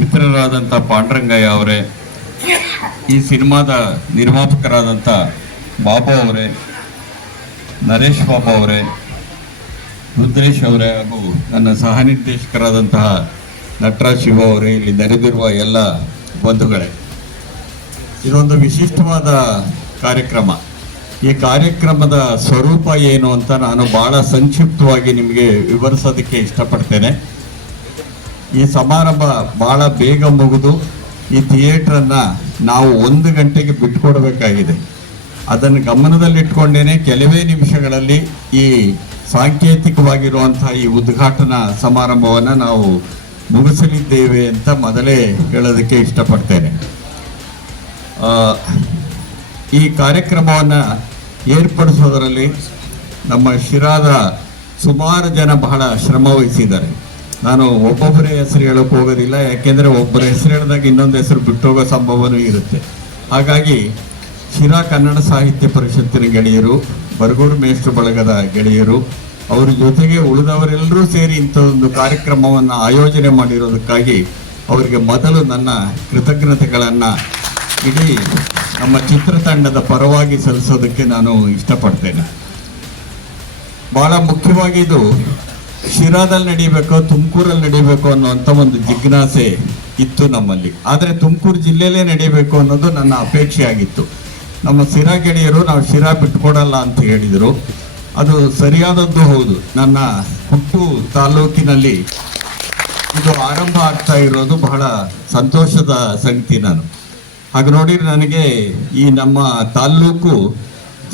ಮಿತ್ರರಾದಂಥ ಪಾಂಡುರಂಗಯ್ಯ ಅವರೇ, ಈ ಸಿನಿಮಾದ ನಿರ್ಮಾಪಕರಾದಂಥ ಬಾಬು ಅವರೇ, ನರೇಶ್ ಬಾಬು ಅವರೇ, ರುದ್ರೇಶ್ ಅವರೇ ಹಾಗೂ ನನ್ನ ಸಹ ನಿರ್ದೇಶಕರಾದಂತಹ ನಟರಾಜ್ ಶಿವ ಅವರೇ, ಇಲ್ಲಿ ನೆರೆದಿರುವ ಎಲ್ಲ ಬಂಧುಗಳೇ, ಇದೊಂದು ವಿಶಿಷ್ಟವಾದ ಕಾರ್ಯಕ್ರಮ. ಈ ಕಾರ್ಯಕ್ರಮದ ಸ್ವರೂಪ ಏನು ಅಂತ ನಾನು ಭಾಳ ಸಂಕ್ಷಿಪ್ತವಾಗಿ ನಿಮಗೆ ವಿವರಿಸೋದಕ್ಕೆ ಇಷ್ಟಪಡ್ತೇನೆ. ಈ ಸಮಾರಂಭ ಭಾಳ ಬೇಗ ಮುಗಿದು ಈ ಥಿಯೇಟ್ರನ್ನು ನಾವು 1 ಗಂಟೆಗೆ ಬಿಟ್ಕೊಡ್ಬೇಕಾಗಿದೆ. ಅದನ್ನು ಗಮನದಲ್ಲಿಟ್ಕೊಂಡೇನೆ ಕೆಲವೇ ನಿಮಿಷಗಳಲ್ಲಿ ಈ ಸಾಂಕೇತಿಕವಾಗಿರುವಂಥ ಈ ಉದ್ಘಾಟನಾ ಸಮಾರಂಭವನ್ನು ನಾವು ಮುಗಿಸಲಿದ್ದೇವೆ ಅಂತ ಮೊದಲೇ ಹೇಳೋದಕ್ಕೆ ಇಷ್ಟಪಡ್ತೇನೆ. ಈ ಕಾರ್ಯಕ್ರಮವನ್ನು ಏರ್ಪಡಿಸೋದರಲ್ಲಿ ನಮ್ಮ ಶಿರಾದ ಸುಮಾರು ಜನ ಬಹಳ ಶ್ರಮ ವಹಿಸಿದ್ದಾರೆ. ನಾನು ಒಬ್ಬೊಬ್ಬರೇ ಹೆಸರು ಹೇಳೋಕೆ ಹೋಗೋದಿಲ್ಲ, ಯಾಕೆಂದರೆ ಒಬ್ಬರ ಹೆಸರು ಹೇಳಿದಾಗ ಇನ್ನೊಂದು ಹೆಸರು ಬಿಟ್ಟೋಗೋ ಸಂಭವನೂ ಇರುತ್ತೆ. ಹಾಗಾಗಿ ಶಿರಾ ಕನ್ನಡ ಸಾಹಿತ್ಯ ಪರಿಷತ್ತಿನ ಗೆಳೆಯರು, ಬರಗೂರು ಮೇಷ್ಟ್ರು ಬಳಗದ ಗೆಳೆಯರು, ಅವ್ರ ಜೊತೆಗೆ ಉಳಿದವರೆಲ್ಲರೂ ಸೇರಿ ಇಂಥದ್ದೊಂದು ಕಾರ್ಯಕ್ರಮವನ್ನು ಆಯೋಜನೆ ಮಾಡಿರೋದಕ್ಕಾಗಿ ಅವರಿಗೆ ಮೊದಲು ನನ್ನ ಕೃತಜ್ಞತೆಗಳನ್ನು ಇಡೀ ನಮ್ಮ ಚಿತ್ರತಂಡದ ಪರವಾಗಿ ಸಲ್ಲಿಸೋದಕ್ಕೆ ನಾನು ಇಷ್ಟಪಡ್ತೇನೆ. ಭಾಳ ಮುಖ್ಯವಾಗಿ ಇದು ಶಿರಾದಲ್ಲಿ ನಡೀಬೇಕೋ ತುಮಕೂರಲ್ಲಿ ನಡೀಬೇಕು ಅನ್ನುವಂಥ ಒಂದು ಜಿಜ್ಞಾಸೆ ಇತ್ತು ನಮ್ಮಲ್ಲಿ. ಆದರೆ ತುಮಕೂರು ಜಿಲ್ಲೆಯಲ್ಲೇ ನಡೀಬೇಕು ಅನ್ನೋದು ನನ್ನ ಅಪೇಕ್ಷೆ ಆಗಿತ್ತು. ನಮ್ಮ ಶಿರಾ ಗೆಳೆಯರು ನಾವು ಶಿರಾ ಬಿಟ್ಕೊಡಲ್ಲ ಅಂತ ಹೇಳಿದರು. ಅದು ಸರಿಯಾದದ್ದು ಹೌದು. ನನ್ನ ಹುಟ್ಟು ತಾಲೂಕಿನಲ್ಲಿ ಇದು ಆರಂಭ ಆಗ್ತಾ ಇರೋದು ಬಹಳ ಸಂತೋಷದ ಸಂಗತಿ. ನಾನು ಹಾಗೆ ನೋಡಿ, ನನಗೆ ಈ ನಮ್ಮ ತಾಲ್ಲೂಕು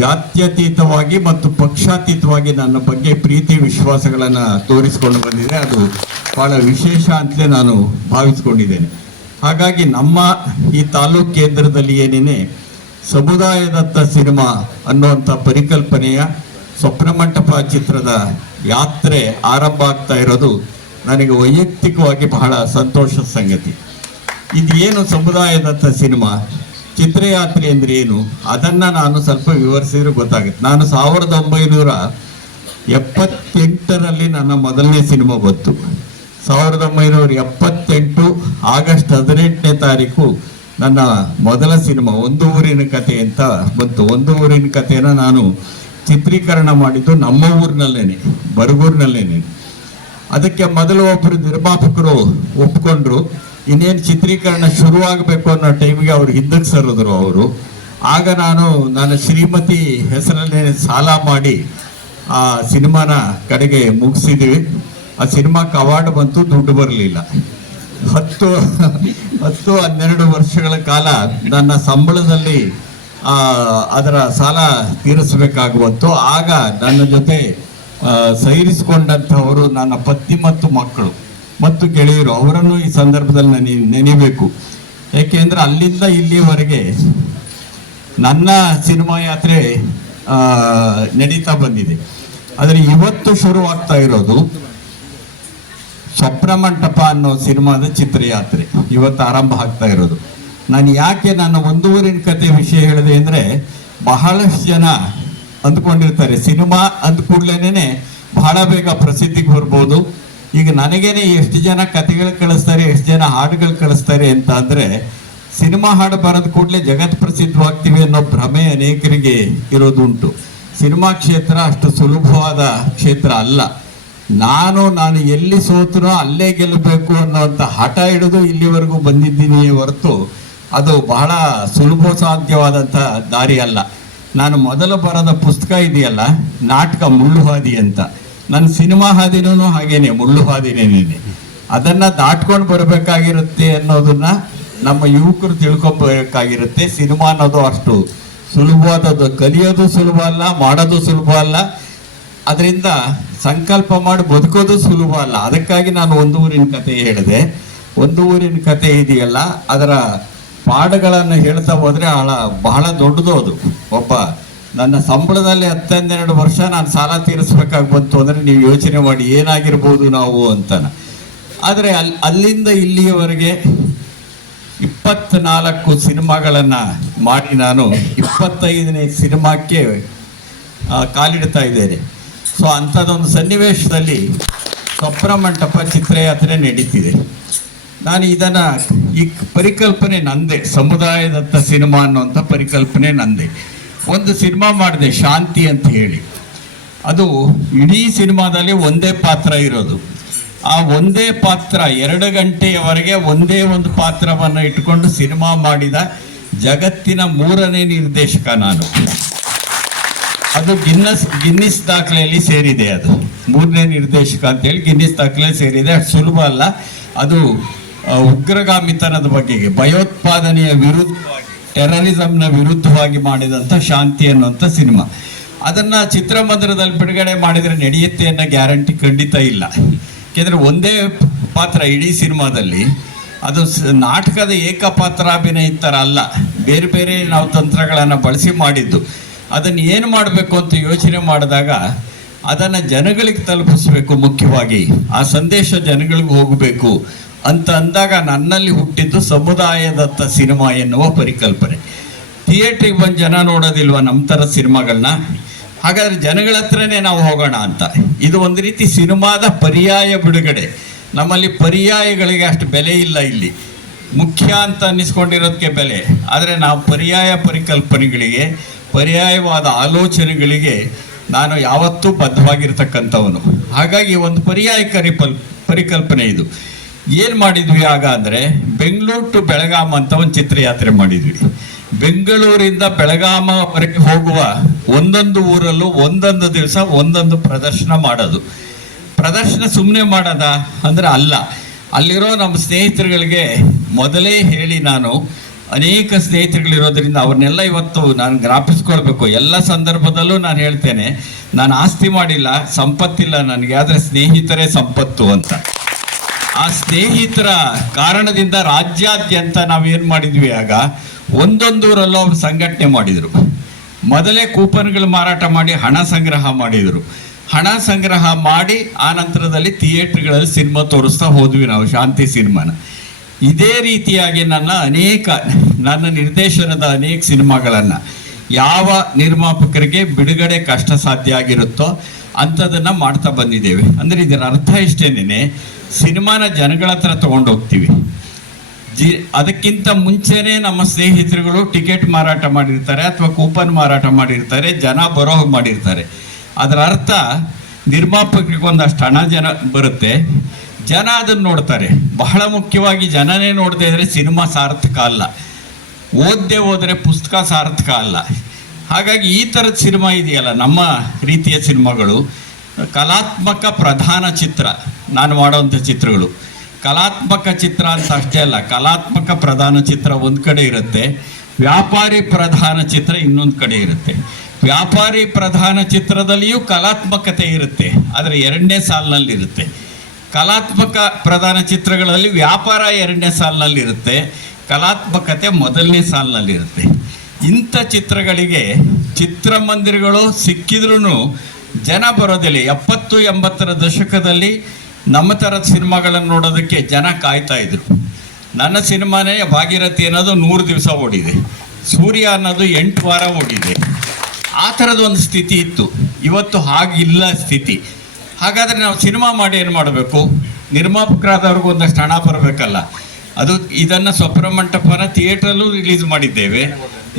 ಜಾತ್ಯತೀತವಾಗಿ ಮತ್ತು ಪಕ್ಷಾತೀತವಾಗಿ ನನ್ನ ಬಗ್ಗೆ ಪ್ರೀತಿ ವಿಶ್ವಾಸಗಳನ್ನು ತೋರಿಸಿಕೊಂಡು ಬಂದಿದೆ. ಅದು ಭಾಳ ವಿಶೇಷ ಅಂತಲೇ ನಾನು ಭಾವಿಸ್ಕೊಂಡಿದ್ದೇನೆ. ಹಾಗಾಗಿ ನಮ್ಮ ಈ ತಾಲೂಕು ಕೇಂದ್ರದಲ್ಲಿ ಏನೇನೆ ಸಮುದಾಯದತ್ತ ಸಿನಿಮಾ ಅನ್ನುವಂಥ ಪರಿಕಲ್ಪನೆಯ ಸ್ವಪ್ನಮಂಟಪ ಚಿತ್ರದ ಯಾತ್ರೆ ಆರಂಭ ಆಗ್ತಾ ಇರೋದು ನನಗೆ ವೈಯಕ್ತಿಕವಾಗಿ ಬಹಳ ಸಂತೋಷದ ಸಂಗತಿ. ಇದೇನು ಸಮುದಾಯದತ್ತ ಸಿನಿಮಾ, ಚಿತ್ರಯಾತ್ರೆ ಅಂದರೆ ಏನು, ಅದನ್ನು ನಾನು ಸ್ವಲ್ಪ ವಿವರಿಸಿದ್ರೆ ಗೊತ್ತಾಗುತ್ತೆ. ನಾನು 1978ರಲ್ಲಿ ನನ್ನ ಮೊದಲನೇ ಸಿನಿಮಾ ಬಂತು. 1978 ಆಗಸ್ಟ್ 18ನೇ ತಾರೀಕು ನನ್ನ ಮೊದಲ ಸಿನಿಮಾ ಒಂದು ಊರಿನ ಕತೆ ಅಂತ ಬಂತು. ಒಂದು ಊರಿನ ಕಥೆನ ನಾನು ಚಿತ್ರೀಕರಣ ಮಾಡಿದ್ದು ನಮ್ಮ ಊರಿನಲ್ಲೇನೆ, ಬರಗೂರಿನಲ್ಲೇನೆ. ಅದಕ್ಕೆ ಮೊದಲು ಒಬ್ಬರು ನಿರ್ಮಾಪಕರು ಒಪ್ಕೊಂಡ್ರು. ಇನ್ನೇನು ಚಿತ್ರೀಕರಣ ಶುರುವಾಗಬೇಕು ಅನ್ನೋ ಟೈಮಿಗೆ ಅವ್ರು ಹಿಂದಕ್ಕೆ ಸರಿದ್ರು ಅವರು. ಆಗ ನನ್ನ ಶ್ರೀಮತಿ ಹೆಸರಲ್ಲೇ ಸಾಲ ಮಾಡಿ ಆ ಸಿನಿಮಾನ ಕಡೆಗೆ ಮುಗಿಸಿದ್ವಿ. ಆ ಸಿನಿಮಾಕ್ಕೆ ಅವಾರ್ಡ್ ಬಂತು, ದುಡ್ಡು ಬರಲಿಲ್ಲ. 10-12 ವರ್ಷಗಳ ಕಾಲ ನನ್ನ ಸಂಬಳದಲ್ಲಿ ಅದರ ಸಾಲ ತೀರಿಸಬೇಕಾಗುವಂತು. ಆಗ ನನ್ನ ಜೊತೆ ಸೈರಿಸಿಕೊಂಡಂಥವರು ನನ್ನ ಪತ್ನಿ ಮತ್ತು ಮಕ್ಕಳು ಮತ್ತು ಗೆಳೆಯರು, ಅವರನ್ನು ಈ ಸಂದರ್ಭದಲ್ಲಿ ನೆನೆಯಬೇಕು. ಏಕೆಂದರೆ ಅಲ್ಲಿಂದ ಇಲ್ಲಿವರೆಗೆ ನನ್ನ ಸಿನಿಮಾ ಯಾತ್ರೆ ನಡೀತಾ ಬಂದಿದೆ. ಆದರೆ ಇವತ್ತು ಶುರುವಾಗ್ತಾ ಇರೋದು ಸ್ವಪ್ನಮಂಟಪ ಅನ್ನೋ ಸಿನಿಮಾದ ಚಿತ್ರಯಾತ್ರೆ ಇವತ್ತು ಆರಂಭ ಆಗ್ತಾ ಇರೋದು. ನಾನು ಯಾಕೆ ನನ್ನ ಒಂದು ಊರಿನ ಕತೆ ವಿಷಯ ಹೇಳಿದೆ ಅಂದರೆ, ಬಹಳಷ್ಟು ಜನ ಅಂದ್ಕೊಂಡಿರ್ತಾರೆ ಸಿನಿಮಾ ಅಂದ ಕೂಡಲೇ ಬಹಳ ಬೇಗ ಪ್ರಸಿದ್ಧಿಗೆ ಬರ್ಬೋದು. ಈಗ ನನಗೇನೆ ಎಷ್ಟು ಜನ ಕತೆಗಳು ಕಳಿಸ್ತಾರೆ, ಎಷ್ಟು ಜನ ಹಾಡುಗಳು ಕಳಿಸ್ತಾರೆ ಅಂತ ಅಂದರೆ, ಸಿನಿಮಾ ಹಾಡು ಬರೋದು ಕೂಡಲೇ ಜಗತ್ ಪ್ರಸಿದ್ಧವಾಗ್ತೀವಿ ಅನ್ನೋ ಭ್ರಮೆ ಅನೇಕರಿಗೆ ಇರೋದುಂಟು. ಸಿನಿಮಾ ಕ್ಷೇತ್ರ ಅಷ್ಟು ಸುಲಭವಾದ ಕ್ಷೇತ್ರ ಅಲ್ಲ. ನಾನು ಎಲ್ಲಿ ಸೋತನೋ ಅಲ್ಲೇ ಗೆಲ್ಲಬೇಕು ಅನ್ನೋಂಥ ಹಠ ಹಿಡಿದು ಇಲ್ಲಿವರೆಗೂ ಬಂದಿದ್ದೀನಿ ಹೊರತು ಅದು ಬಹಳ ಸುಲಭ ಸಾಧ್ಯವಾದಂಥ ದಾರಿ ಅಲ್ಲ. ನಾನು ಮೊದಲು ಬರೋದ ಪುಸ್ತಕ ಇದೆಯಲ್ಲ, ನಾಟಕ ಮುಳ್ಳುಹಾದಿ ಅಂತ. ನನ್ನ ಸಿನಿಮಾ ಹಾದಿನೂ ಹಾಗೇನೆ ಮುಳ್ಳು ಹಾದಿನೇನೆ. ಅದನ್ನು ದಾಟ್ಕೊಂಡು ಬರಬೇಕಾಗಿರುತ್ತೆ ಅನ್ನೋದನ್ನ ನಮ್ಮ ಯುವಕರು ತಿಳ್ಕೊಬೇಕಾಗಿರುತ್ತೆ. ಸಿನಿಮಾ ಅನ್ನೋದು ಅಷ್ಟು ಸುಲಭವಾದದ್ದು, ಕಲಿಯೋದು ಸುಲಭ ಅಲ್ಲ, ಮಾಡೋದು ಸುಲಭ ಅಲ್ಲ. ಅದರಿಂದ ಸಂಕಲ್ಪ ಮಾಡಿ ಬದುಕೋದು ಸುಲಭ ಅಲ್ಲ. ಅದಕ್ಕಾಗಿ ನಾನು ಒಂದು ಊರಿನ ಕತೆ ಹೇಳಿದೆ. ಒಂದು ಊರಿನ ಕತೆ ಇದೆಯಲ್ಲ, ಅದರ ಪಾಠಗಳನ್ನು ಹೇಳ್ತಾ ಹೋದರೆ ಬಹಳ ದೊಡ್ಡದು ಅದು. ಒಬ್ಬ ನನ್ನ ಸಂಬಳದಲ್ಲಿ 10-12 ವರ್ಷ ನಾನು ಸಾಲ ತೀರಿಸ್ಬೇಕಾಗಿ ಬಂತು ಅಂದರೆ ನೀವು ಯೋಚನೆ ಮಾಡಿ ಏನಾಗಿರ್ಬೋದು ನಾವು ಅಂತ. ಆದರೆ ಅಲ್ಲಿಂದ ಇಲ್ಲಿಯವರೆಗೆ 24 ಸಿನಿಮಾಗಳನ್ನು ಮಾಡಿ ನಾನು 25ನೇ ಸಿನಿಮಾಕ್ಕೆ ಕಾಲಿಡ್ತಾ ಇದ್ದೇನೆ. ಸೊ ಅಂಥದ್ದೊಂದು ಸನ್ನಿವೇಶದಲ್ಲಿ ಸ್ವಪ್ನಮಂಟಪ ಚಿತ್ರಯಾತ್ರೆ ನಡೀತಿದೆ. ನಾನು ಈ ಪರಿಕಲ್ಪನೆ ನಂದೆ, ಸಮುದಾಯದತ್ತ ಸಿನಿಮಾ ಅನ್ನುವಂಥ ಪರಿಕಲ್ಪನೆ ನಂದೆ. ಒಂದು ಸಿನಿಮಾ ಮಾಡಿದೆ ಶಾಂತಿ ಅಂತ ಹೇಳಿ. ಅದು ಇಡೀ ಸಿನಿಮಾದಲ್ಲಿ ಒಂದೇ ಪಾತ್ರ ಇರೋದು. ಆ ಒಂದೇ ಪಾತ್ರ 2 ಗಂಟೆಯವರೆಗೆ ಒಂದೇ ಒಂದು ಪಾತ್ರವನ್ನು ಇಟ್ಕೊಂಡು ಸಿನಿಮಾ ಮಾಡಿದ ಜಗತ್ತಿನ 3ನೇ ನಿರ್ದೇಶಕ ನಾನು. ಅದು ಗಿನ್ನಿಸ್ ದಾಖಲೆಯಲ್ಲಿ ಸೇರಿದೆ. ಅದು 3ನೇ ನಿರ್ದೇಶಕ ಅಂತೇಳಿ ಗಿನ್ನಿಸ್ ದಾಖಲೆ ಸೇರಿದೆ. ಅಷ್ಟು ಸುಲಭ ಅಲ್ಲ. ಅದು ಉಗ್ರಗಾಮಿತನದ ಬಗೆಗೆ, ಭಯೋತ್ಪಾದನೆಯ ವಿರುದ್ಧವಾಗಿ, ಟೆರರಿಸಂನ ವಿರುದ್ಧವಾಗಿ ಮಾಡಿದಂಥ ಶಾಂತಿ ಅನ್ನುವಂಥ ಸಿನಿಮಾ. ಅದನ್ನು ಚಿತ್ರಮಂದಿರದಲ್ಲಿ ಬಿಡುಗಡೆ ಮಾಡಿದರೆ ನಡೆಯುತ್ತೆ ಅನ್ನೋ ಗ್ಯಾರಂಟಿ ಖಂಡಿತ ಇಲ್ಲ. ಯಾಕೆಂದರೆ ಒಂದೇ ಪಾತ್ರ ಇಡೀ ಸಿನಿಮಾದಲ್ಲಿ. ಅದು ನಾಟಕದ ಏಕಪಾತ್ರಾಭಿನಯ ಥರ ಅಲ್ಲ, ಬೇರೆ ಬೇರೆ ನಾವು ತಂತ್ರಗಳನ್ನು ಬಳಸಿ ಮಾಡಿದ್ದು. ಅದನ್ನು ಏನು ಮಾಡಬೇಕು ಅಂತ ಯೋಚನೆ ಮಾಡಿದಾಗ ಅದನ್ನು ಜನಗಳಿಗೆ ತಲುಪಿಸ್ಬೇಕು, ಮುಖ್ಯವಾಗಿ ಆ ಸಂದೇಶ ಜನಗಳಿಗೆ ಹೋಗಬೇಕು ಅಂತ ಅಂದಾಗ ನನ್ನಲ್ಲಿ ಹುಟ್ಟಿದ್ದು ಸಮುದಾಯದತ್ತ ಸಿನಿಮಾ ಎನ್ನುವ ಪರಿಕಲ್ಪನೆ. ಥಿಯೇಟ್ರಿಗೆ ಬಂದು ಜನ ನೋಡೋದಿಲ್ವ ನಮ್ಮ ಥರ ಸಿನಿಮಾಗಳನ್ನ? ಹಾಗಾದರೆ ಜನಗಳ ಹತ್ರನೇ ನಾವು ಹೋಗೋಣ ಅಂತ. ಇದು ಒಂದು ರೀತಿ ಸಿನಿಮಾದ ಪರ್ಯಾಯ ಬಿಡುಗಡೆ. ನಮ್ಮಲ್ಲಿ ಪರ್ಯಾಯಗಳಿಗೆ ಅಷ್ಟು ಬೆಲೆ ಇಲ್ಲ ಇಲ್ಲಿ, ಮುಖ್ಯ ಅಂತ ಅನ್ನಿಸ್ಕೊಂಡಿರೋದಕ್ಕೆ ಬೆಲೆ. ಆದರೆ ನಾವು ಪರ್ಯಾಯ ಪರಿಕಲ್ಪನೆಗಳಿಗೆ, ಪರ್ಯಾಯವಾದ ಆಲೋಚನೆಗಳಿಗೆ ನಾನು ಯಾವತ್ತೂ ಬದ್ಧವಾಗಿರ್ತಕ್ಕಂಥವನು. ಹಾಗಾಗಿ ಒಂದು ಪರ್ಯಾಯ ಪರಿಕಲ್ಪನೆ ಇದು. ಏನು ಮಾಡಿದ್ವಿ ಆಗ ಅಂದರೆ, ಬೆಂಗಳೂರು ಟು ಬೆಳಗಾಂ ಅಂತ ಒಂದು ಚಿತ್ರಯಾತ್ರೆ ಮಾಡಿದ್ವಿ. ಬೆಂಗಳೂರಿಂದ ಬೆಳಗಾಮವರೆಗೆ ಹೋಗುವ ಒಂದೊಂದು ಊರಲ್ಲೂ ಒಂದೊಂದು ದಿವಸ ಒಂದೊಂದು ಪ್ರದರ್ಶನ ಮಾಡೋದು. ಪ್ರದರ್ಶನ ಸುಮ್ಮನೆ ಮಾಡೋದಾ ಅಂದರೆ ಅಲ್ಲ. ಅಲ್ಲಿರೋ ನಮ್ಮ ಸ್ನೇಹಿತರುಗಳಿಗೆ ಮೊದಲೇ ಹೇಳಿ, ನಾನು ಅನೇಕ ಸ್ನೇಹಿತರುಗಳಿರೋದ್ರಿಂದ ಅವ್ರನ್ನೆಲ್ಲ ಇವತ್ತು ನಾನು ಜ್ಞಾಪಿಸ್ಕೊಳ್ಬೇಕು. ಎಲ್ಲ ಸಂದರ್ಭದಲ್ಲೂ ನಾನು ಹೇಳ್ತೇನೆ, ನಾನು ಆಸ್ತಿ ಮಾಡಿಲ್ಲ, ಸಂಪತ್ತಿಲ್ಲ ನನಗೆ, ಆದರೆ ಸ್ನೇಹಿತರೇ ಸಂಪತ್ತು ಅಂತ. ಆ ಸ್ನೇಹಿತರ ಕಾರಣದಿಂದ ರಾಜ್ಯಾದ್ಯಂತ ನಾವೇನು ಮಾಡಿದ್ವಿ, ಆಗ ಒಂದೊಂದೂರಲ್ಲೂ ಅವರು ಸಂಘಟನೆ ಮಾಡಿದರು. ಮೊದಲೇ ಕೂಪನ್ಗಳು ಮಾರಾಟ ಮಾಡಿ ಹಣ ಸಂಗ್ರಹ ಮಾಡಿದರು. ಹಣ ಸಂಗ್ರಹ ಮಾಡಿ ಆ ನಂತರದಲ್ಲಿ ಥಿಯೇಟ್ರ್ಗಳಲ್ಲಿ ಸಿನಿಮಾ ತೋರಿಸ್ತಾ ಹೋದ್ವಿ ನಾವು, ಶಾಂತಿ ಸಿನಿಮಾನ. ಇದೇ ರೀತಿಯಾಗಿ ನನ್ನ ನಿರ್ದೇಶನದ ಅನೇಕ ಸಿನಿಮಾಗಳನ್ನು ಯಾವ ನಿರ್ಮಾಪಕರಿಗೆ ಬಿಡುಗಡೆ ಕಷ್ಟ ಸಾಧ್ಯ ಆಗಿರುತ್ತೋ ಅಂಥದನ್ನು ಮಾಡ್ತಾ ಬಂದಿದ್ದೇವೆ. ಅಂದರೆ ಇದರ ಅರ್ಥ ಇಷ್ಟೇನೆ, ಸಿನಿಮಾನ ಜನಗಳ ಹತ್ರ ತೊಗೊಂಡು ಹೋಗ್ತೀವಿ. ಅದಕ್ಕಿಂತ ಮುಂಚೆನೇ ನಮ್ಮ ಸ್ನೇಹಿತರುಗಳು ಟಿಕೆಟ್ ಮಾರಾಟ ಮಾಡಿರ್ತಾರೆ ಅಥವಾ ಕೂಪನ್ ಮಾರಾಟ ಮಾಡಿರ್ತಾರೆ, ಜನ ಬರೋ ಹಾಗೆ ಮಾಡಿರ್ತಾರೆ. ಅದರ ಅರ್ಥ ನಿರ್ಮಾಪಕರಿಗೆ ಒಂದಷ್ಟು ಹಣ ಜನ ಬರುತ್ತೆ, ಜನ ಅದನ್ನು ನೋಡ್ತಾರೆ. ಬಹಳ ಮುಖ್ಯವಾಗಿ ಜನನೇ ನೋಡದೇ ಇದ್ರೆ ಸಿನಿಮಾ ಸಾರ್ಥಕ ಅಲ್ಲ, ಓದದೆ ಹೋದರೆ ಪುಸ್ತಕ ಸಾರ್ಥಕ ಅಲ್ಲ. ಹಾಗಾಗಿ ಈ ಥರದ ಸಿನಿಮಾ ಇದೆಯಲ್ಲ, ನಮ್ಮ ರೀತಿಯ ಸಿನಿಮಾಗಳು ಕಲಾತ್ಮಕ ಪ್ರಧಾನ ಚಿತ್ರ. ನಾನು ಮಾಡೋವಂಥ ಚಿತ್ರಗಳು ಕಲಾತ್ಮಕ ಚಿತ್ರ ಅಂತ ಅಷ್ಟೇ ಅಲ್ಲ, ಕಲಾತ್ಮಕ ಪ್ರಧಾನ ಚಿತ್ರ ಒಂದು ಕಡೆ ಇರುತ್ತೆ, ವ್ಯಾಪಾರಿ ಪ್ರಧಾನ ಚಿತ್ರ ಇನ್ನೊಂದು ಕಡೆ ಇರುತ್ತೆ. ವ್ಯಾಪಾರಿ ಪ್ರಧಾನ ಚಿತ್ರದಲ್ಲಿಯೂ ಕಲಾತ್ಮಕತೆ ಇರುತ್ತೆ, ಆದರೆ 2ನೇ ಸಾಲಿನಲ್ಲಿರುತ್ತೆ. ಕಲಾತ್ಮಕ ಪ್ರಧಾನ ಚಿತ್ರಗಳಲ್ಲಿ ವ್ಯಾಪಾರ 2ನೇ ಸಾಲಿನಲ್ಲಿರುತ್ತೆ, ಕಲಾತ್ಮಕತೆ 1ನೇ ಸಾಲಿನಲ್ಲಿರುತ್ತೆ. ಇಂಥ ಚಿತ್ರಗಳಿಗೆ ಚಿತ್ರಮಂದಿರಗಳು ಸಿಕ್ಕಿದ್ರೂ ಜನ ಬರೋದಿಲ್ಲ. 70-80ರ ದಶಕದಲ್ಲಿ ನಮ್ಮ ಥರದ ಸಿನಿಮಾಗಳನ್ನು ನೋಡೋದಕ್ಕೆ ಜನ ಕಾಯ್ತಾ ಇದ್ರು. ನನ್ನ ಸಿನಿಮಾನೇ ಭಾಗೀರಥಿ ಅನ್ನೋದು 100 ದಿವಸ ಓಡಿದೆ, ಸೂರ್ಯ ಅನ್ನೋದು 8 ವಾರ ಓಡಿದೆ. ಆ ಥರದ ಒಂದು ಸ್ಥಿತಿ ಇತ್ತು. ಇವತ್ತು ಹಾಗಿಲ್ಲ ಸ್ಥಿತಿ. ಹಾಗಾದರೆ ನಾವು ಸಿನಿಮಾ ಮಾಡಿ ಏನು ಮಾಡಬೇಕು? ನಿರ್ಮಾಪಕರಾದವ್ರಿಗೂ ಒಂದಷ್ಟು ಹಣ ಬರಬೇಕಲ್ಲ. ಅದು ಇದನ್ನು ಸ್ವಪ್ರಮಂಟಪನ ಥಿಯೇಟ್ರಲ್ಲೂ ರಿಲೀಸ್ ಮಾಡಿದ್ದೇವೆ,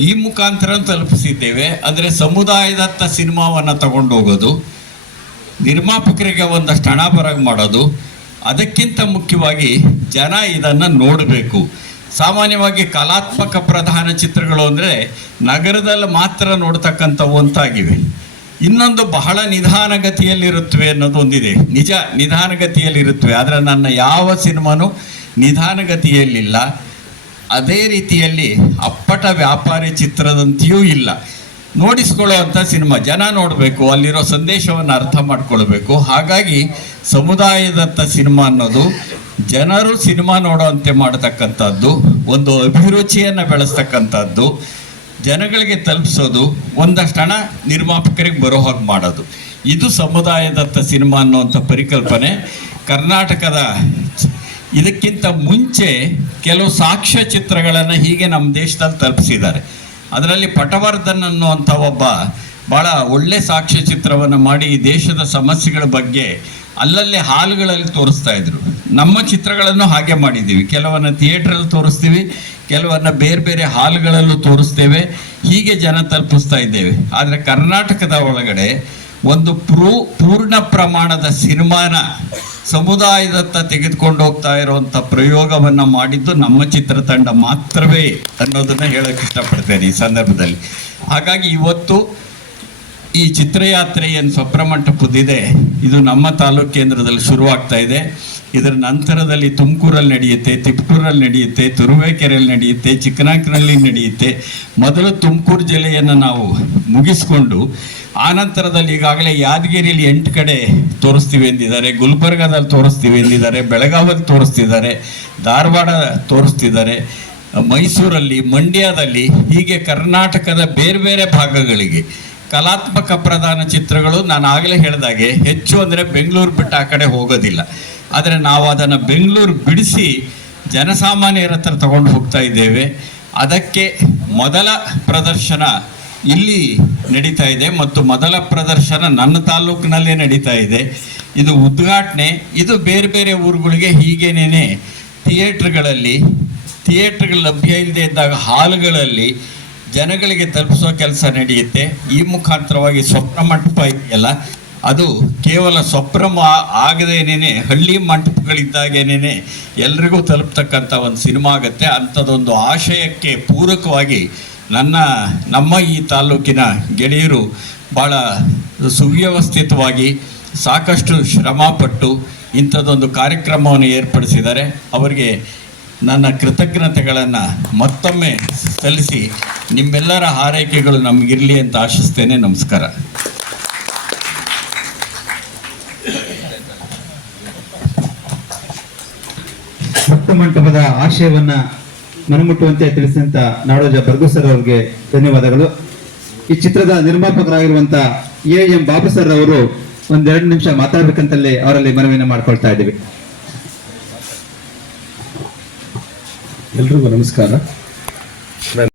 ಈ ಮುಖಾಂತರ ತಲುಪಿಸಿದ್ದೇವೆ. ಅಂದರೆ ಸಮುದಾಯದತ್ತ ಸಿನಿಮಾವನ್ನು ತಗೊಂಡು ಹೋಗೋದು, ನಿರ್ಮಾಪಕರಿಗೆ ಒಂದಷ್ಟು ಹಣ ಬರಾಗ ಮಾಡೋದು, ಅದಕ್ಕಿಂತ ಮುಖ್ಯವಾಗಿ ಜನ ಇದನ್ನು ನೋಡಬೇಕು. ಸಾಮಾನ್ಯವಾಗಿ ಕಲಾತ್ಮಕ ಪ್ರಧಾನ ಚಿತ್ರಗಳು ಅಂದರೆ ನಗರದಲ್ಲಿ ಮಾತ್ರ ನೋಡ್ತಕ್ಕಂಥವು ಅಂತಾಗಿವೆ. ಇನ್ನೊಂದು ಬಹಳ ನಿಧಾನಗತಿಯಲ್ಲಿರುತ್ತವೆ ಅನ್ನೋದು ಒಂದಿದೆ. ನಿಜ, ನಿಧಾನಗತಿಯಲ್ಲಿರುತ್ತವೆ, ಆದರೆ ನನ್ನ ಯಾವ ಸಿನಿಮಾನೂ ನಿಧಾನಗತಿಯಲ್ಲಿಲ್ಲ. ಅದೇ ರೀತಿಯಲ್ಲಿ ಅಪ್ಪಟ ವ್ಯಾಪಾರಿ ಚಿತ್ರದಂತೆಯೂ ಇಲ್ಲ. ನೋಡಿಸ್ಕೊಳ್ಳುವಂಥ ಸಿನಿಮಾ, ಜನ ನೋಡಬೇಕು, ಅಲ್ಲಿರೋ ಸಂದೇಶವನ್ನು ಅರ್ಥ ಮಾಡ್ಕೊಳ್ಬೇಕು. ಹಾಗಾಗಿ ಸಮುದಾಯದತ್ತ ಸಿನಿಮಾ ಅನ್ನೋದು ಜನರು ಸಿನಿಮಾ ನೋಡೋವಂತೆ ಮಾಡತಕ್ಕಂಥದ್ದು, ಒಂದು ಅಭಿರುಚಿಯನ್ನು ಬೆಳೆಸ್ತಕ್ಕಂಥದ್ದು, ಜನಗಳಿಗೆ ತಲುಪಿಸೋದು, ಒಂದಷ್ಟು ಹಣ ನಿರ್ಮಾಪಕರಿಗೆ ಬರೋ ಹಾಗೆ ಮಾಡೋದು. ಇದು ಸಮುದಾಯದತ್ತ ಸಿನಿಮಾ ಅನ್ನುವಂಥ ಪರಿಕಲ್ಪನೆ ಕರ್ನಾಟಕದ. ಇದಕ್ಕಿಂತ ಮುಂಚೆ ಕೆಲವು ಸಾಕ್ಷ್ಯ ಚಿತ್ರಗಳನ್ನು ಹೀಗೆ ನಮ್ಮ ದೇಶದಲ್ಲಿ ತಲುಪಿಸಿದ್ದಾರೆ. ಅದರಲ್ಲಿ ಪಟವರ್ಧನ್ ಅನ್ನುವಂಥ ಒಬ್ಬ ಭಾಳ ಒಳ್ಳೆ ಸಾಕ್ಷ್ಯ ಚಿತ್ರವನ್ನು ಮಾಡಿ ಈ ದೇಶದ ಸಮಸ್ಯೆಗಳ ಬಗ್ಗೆ ಅಲ್ಲಲ್ಲಿ ಹಾಲ್ಗಳಲ್ಲಿ ತೋರಿಸ್ತಾ ಇದ್ರು. ನಮ್ಮ ಚಿತ್ರಗಳನ್ನು ಹಾಗೆ ಮಾಡಿದ್ದೀವಿ. ಕೆಲವನ್ನ ಥಿಯೇಟ್ರಲ್ಲಿ ತೋರಿಸ್ತೀವಿ, ಕೆಲವನ್ನ ಬೇರೆ ಬೇರೆ ಹಾಲ್ಗಳಲ್ಲೂ ತೋರಿಸ್ತೇವೆ, ಹೀಗೆ ಜನ ತಲುಪಿಸ್ತಾ ಇದ್ದೇವೆ. ಆದರೆ ಕರ್ನಾಟಕದ ಒಳಗಡೆ ಒಂದು ಪೂರ್ಣ ಪ್ರಮಾಣದ ಸಿನಿಮಾನ ಸಮುದಾಯದತ್ತ ತೆಗೆದುಕೊಂಡು ಹೋಗ್ತಾ ಇರುವಂಥ ಪ್ರಯೋಗವನ್ನು ಮಾಡಿದ್ದು ನಮ್ಮ ಚಿತ್ರತಂಡ ಮಾತ್ರವೇ ಅನ್ನೋದನ್ನು ಹೇಳೋಕ್ಕೆ ಇಷ್ಟಪಡ್ತೇನೆ ಈ ಸಂದರ್ಭದಲ್ಲಿ. ಹಾಗಾಗಿ ಇವತ್ತು ಈ ಚಿತ್ರಯಾತ್ರೆ ಏನು ಸ್ವಪ್ರಮಂಟಪದಿದೆ, ಇದು ನಮ್ಮ ತಾಲೂಕು ಕೇಂದ್ರದಲ್ಲಿ ಶುರುವಾಗ್ತಾ ಇದೆ. ಇದರ ನಂತರದಲ್ಲಿ ತುಮಕೂರಲ್ಲಿ ನಡೆಯುತ್ತೆ, ತಿಪಟೂರಲ್ಲಿ ನಡೆಯುತ್ತೆ, ತುರುವೇಕೆರೆಯಲ್ಲಿ ನಡೆಯುತ್ತೆ, ಚಿಕ್ಕನಾಕ್ನಲ್ಲಿ ನಡೆಯುತ್ತೆ. ಮೊದಲು ತುಮಕೂರು ಜಿಲ್ಲೆಯನ್ನು ನಾವು ಮುಗಿಸ್ಕೊಂಡು ಆನಂತರದಲ್ಲಿ ಈಗಾಗಲೇ ಯಾದಗಿರಿಯಲ್ಲಿ 8 ಕಡೆ ತೋರಿಸ್ತೀವಿ ಎಂದಿದ್ದಾರೆ, ಗುಲ್ಬರ್ಗಾದಲ್ಲಿ ತೋರಿಸ್ತೀವಿ ಎಂದಿದ್ದಾರೆ, ಬೆಳಗಾವಿಯಲ್ಲಿ ತೋರಿಸ್ತಿದ್ದಾರೆ, ಧಾರವಾಡ ತೋರಿಸ್ತಿದ್ದಾರೆ, ಮೈಸೂರಲ್ಲಿ, ಮಂಡ್ಯದಲ್ಲಿ, ಹೀಗೆ ಕರ್ನಾಟಕದ ಬೇರೆ ಬೇರೆ ಭಾಗಗಳಿಗೆ ಕಲಾತ್ಮಕ ಪ್ರಧಾನ ಚಿತ್ರಗಳು. ನಾನು ಆಗಲೇ ಹೇಳಿದಾಗೆ ಹೆಚ್ಚು ಅಂದರೆ ಬೆಂಗಳೂರು ಬಿಟ್ಟು ಆ ಕಡೆ ಹೋಗೋದಿಲ್ಲ. ಆದರೆ ನಾವು ಅದನ್ನು ಬೆಂಗಳೂರು ಬಿಡಿಸಿ ಜನಸಾಮಾನ್ಯರ ಹತ್ರ ತಗೊಂಡು ಹೋಗ್ತಾ ಇದ್ದೇವೆ. ಅದಕ್ಕೆ ಮೊದಲ ಪ್ರದರ್ಶನ ಇಲ್ಲಿ ನಡೀತಾ ಇದೆ ಮತ್ತು ಮೊದಲ ಪ್ರದರ್ಶನ ನನ್ನ ತಾಲೂಕಿನಲ್ಲೇ ನಡೀತಾ ಇದೆ. ಇದು ಉದ್ಘಾಟನೆ. ಇದು ಬೇರೆ ಬೇರೆ ಊರುಗಳಿಗೆ ಹೀಗೇನೇ ಥಿಯೇಟ್ರ್ಗಳು ಲಭ್ಯ ಇಲ್ಲದೆ ಇದ್ದಾಗ ಹಾಲ್ಗಳಲ್ಲಿ ಜನಗಳಿಗೆ ತಲುಪಿಸೋ ಕೆಲಸ ನಡೆಯುತ್ತೆ. ಈ ಮುಖಾಂತರವಾಗಿ ಸ್ವಪ್ನ ಮಂಟಪ ಇದೆಯಲ್ಲ, ಅದು ಕೇವಲ ಸ್ವಪ್ನ ಆಗದೇನೆ ಹಳ್ಳಿ ಮಂಟಪಗಳಿದ್ದಾಗೇನೆ ಎಲ್ರಿಗೂ ತಲುಪ್ತಕ್ಕಂಥ ಒಂದು ಸಿನಿಮಾ ಆಗುತ್ತೆ. ಅಂಥದ್ದೊಂದು ಆಶಯಕ್ಕೆ ಪೂರಕವಾಗಿ ನಮ್ಮ ಈ ತಾಲೂಕಿನ ಗೆಳೆಯರು ಭಾಳ ಸುವ್ಯವಸ್ಥಿತವಾಗಿ ಸಾಕಷ್ಟು ಶ್ರಮಪಟ್ಟು ಇಂಥದ್ದೊಂದು ಕಾರ್ಯಕ್ರಮವನ್ನು ಏರ್ಪಡಿಸಿದ್ದಾರೆ. ಅವರಿಗೆ ನನ್ನ ಕೃತಜ್ಞತೆಗಳನ್ನು ಮತ್ತೊಮ್ಮೆ ಸಲ್ಲಿಸಿ ನಿಮ್ಮೆಲ್ಲರ ಹಾರೈಕೆಗಳು ನಮಗಿರಲಿ ಅಂತ ಆಶಿಸ್ತೇನೆ. ನಮಸ್ಕಾರ. ಮಂಟಪದ ಆಶಯವನ್ನ ಮನಮುಟ್ಟುವಂತೆ ತಿಳಿಸಿದಂತ ನಾಡೋಜ ಬರ್ಗು ಸರ್ ಅವರಿಗೆ ಧನ್ಯವಾದಗಳು. ಈ ಚಿತ್ರದ ನಿರ್ಮಾಪಕರಾಗಿರುವಂತ ಎಂ ಬಾಬು ಸರ್ ಅವರು 1-2 ನಿಮಿಷ ಮಾತಾಡ್ಬೇಕಂತಲೇ ಅವರಲ್ಲಿ ಮನವಿಯನ್ನು ಮಾಡ್ಕೊಳ್ತಾ ಇದ್ದೀವಿ. ಎಲ್ರಿಗೂ ನಮಸ್ಕಾರ.